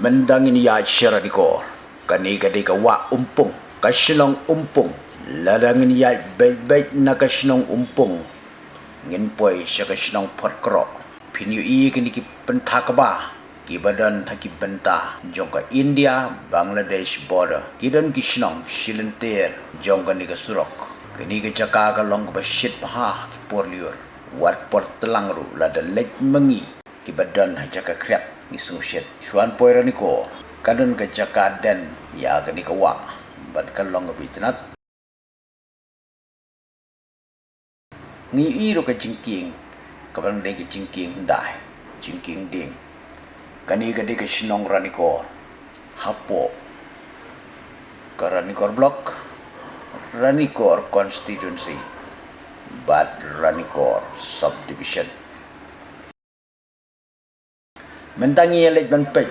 Mendangin ya syara dikor. Kani gadi ka wa umpung. Kasinong umpung. Ladangin ya baik-baik na kasinong umpung. Ngin poy siya kasinong potkrok. Pinyu i kini ki pentakaba. Kibadan haki benta. Jongka India, Bangladesh border. Kidan kisinong silentir. Jongka ni ka surok. Kini ka jaka ka long ka basyit paha ki porliur. Wat por telangru lada lej mengi. Kibadan hajaka kriap. Ngisung syet. Suan poy raniko. Kadun ka jaka den. Ya ka ni ka wak. Bad ka long ka bitinat. Ngi iro ka jingking. Kabang deng ka jingking dai. Jingking ding. Kani ka di ka sinong raniko. Hapo. Ka ranikor blok. Ranikor constituency. Bad ranikor subdivision. Mentangi elek banpej.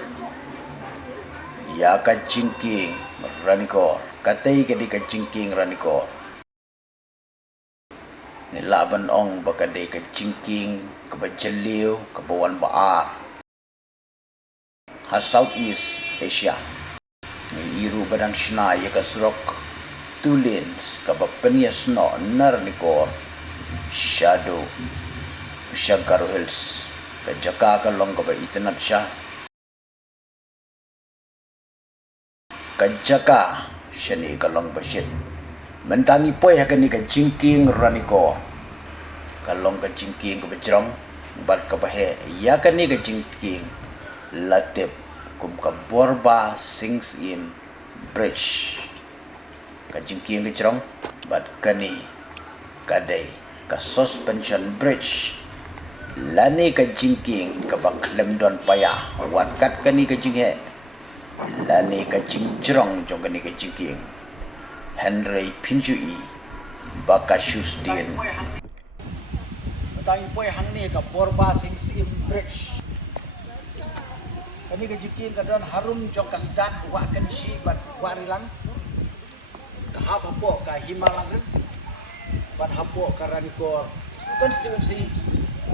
Ya ka jingking ranikor. Katai ka di ka jingking ranikor. Nilaban ong baka di ka jingking. Kabajaliw. Kabawan baar. Ha Southeast Asia. Ni iru badang Shina ya ka surok. Tulins kabapanias no narnikor. Shadow. Shagaru Hills. Kajaka ka long kaba itanat siya. Kajaka siya ni kalong basit. Mentangi poy hakan ni ka jingking raniko. Kalong ka jingking kabajrong. Bar kabahe. Yakan ni ka jingking. Latip kum ka borba sings in bridge. Ka jingking kabajrong. Bar kani kadai ka suspension bridge. Lani ka jingking ka baklem don payah. Watkat kani ka jinghe. Lani ka jingjrong jong kani ka jingking. Henry Pinjui Bakashus din. Tayo po hang ni ka Borba Singsim Bridge. Kani ka jingking ka don harum jong kasdat wa kan si bat warilang. Ka hapo ka himalang rin. Bat hapo ka Ranikor constituency.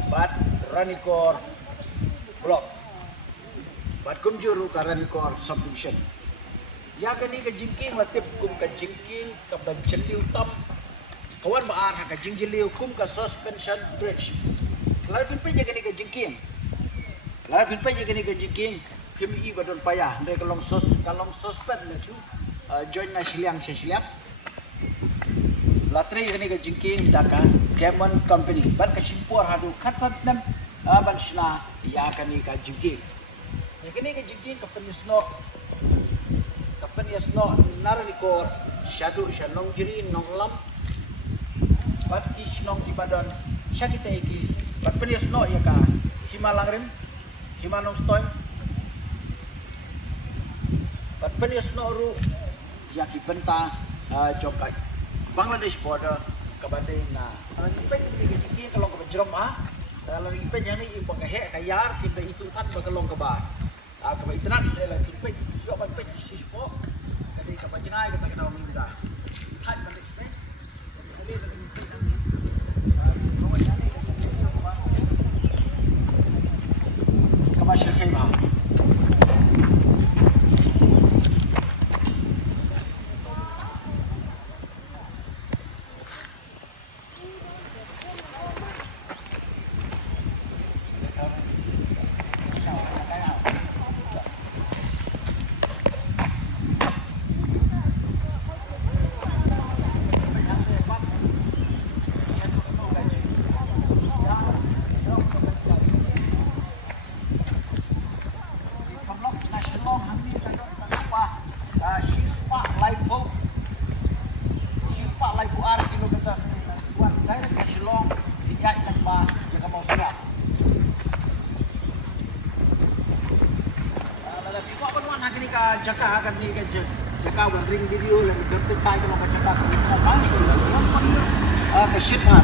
Bat Ranikor block. Bat kumjuru ka Ranikor subdivision. Ya kani ka jingking latip kum ka jingking ka banjaliw tam. Kawan baar ka jingjaliw kum ka suspension bridge. Larapin pa niya kani ka jingking. Larapin pa niya kani ka jingking. Kimi badon payah. Ndai kalong suspend na siya. Join na siliang siya siliang. Latre kani ka jingking daka Gammon Company. Ban ka simpor hadu katsat nam ban sna ya kani ka jingking. Kani ka jingking ka penisno Kapanyasno naranikor syadu syanong jiri nong lam bati syanong ibadan syakita iki bat penyasno ya ka himalang rim himanong stoy bat penyasno ru ya ki benta jokai Bangladesh border kabadai na nipai iki kalong ka jrom kalau nipai jani ibang ka he kayar kita itu tat bagalong ka ba ka ba itrat la nipai yo ban pe sispo kadi ka pajengai kita kena minda tat ban explain ka ba shirkai ba jaka akan ni kan jaka wan ring video yang tertekai kalau jaka kita apa ke ship ha